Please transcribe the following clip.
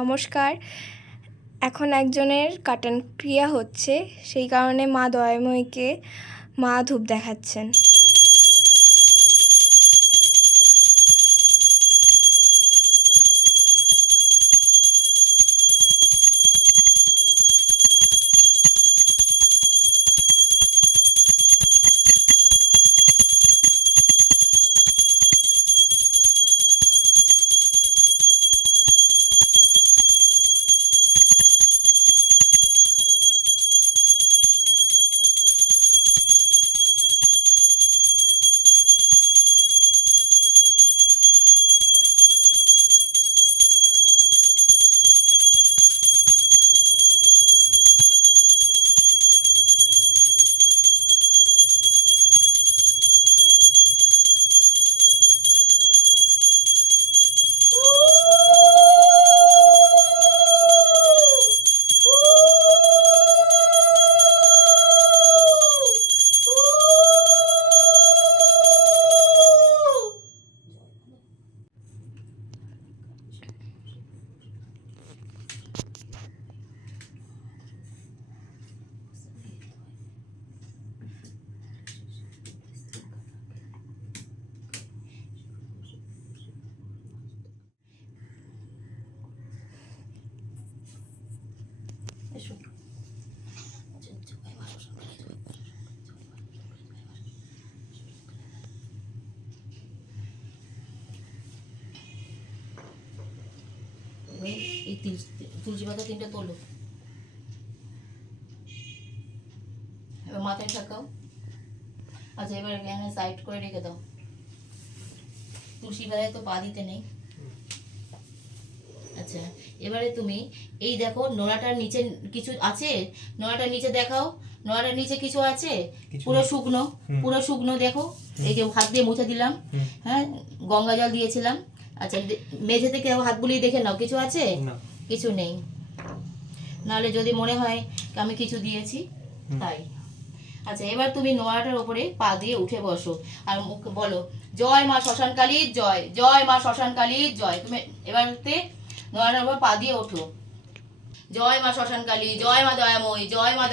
নমস্কার। এখন একজনের কাটান ক্রিয়া হচ্ছে, সেই কারণে মা দয়াময়ীকে মা ধূপ দেখাচ্ছেন। এই তুলসী পাতা 3টে তোলো, এবার মাথায় ঠাকাও। আচ্ছা, এবার এখানে সাইড করে রেখে দাও। তুলসী পাতায় তো পা দিতে নেই। আচ্ছা, এবারে তুমি এই দেখো নোড়াটার নিচে কিছু আছে, নোড়াটার নিচে দেখাও। নোড়াটার নিচে কিছু আছে? পুরো শুকনো দেখো। এই যে হাত দিয়ে মুছে দিলাম, হ্যাঁ, গঙ্গা জল দিয়েছিলাম। আচ্ছা, মেঝে থেকে হাত বুলিয়ে দেখে নাও, কিছু আছে? কিছু নেই। নাহলে যদি মনে হয় আমি কিছু দিয়েছি তাই। আচ্ছা, এবার তুমি নোড়াটার উপরে পা দিয়ে উঠে বসো আর মুখ বলো, জয় মা শ্মশানকালীর জয়, জয় মা শ্মশানকালীর জয়। তুমি এবার নোড়াটার উপর পা দিয়ে ওঠো, জয় মা শ্মশানকালী, জয় মা দয়াময়ী, জয় মা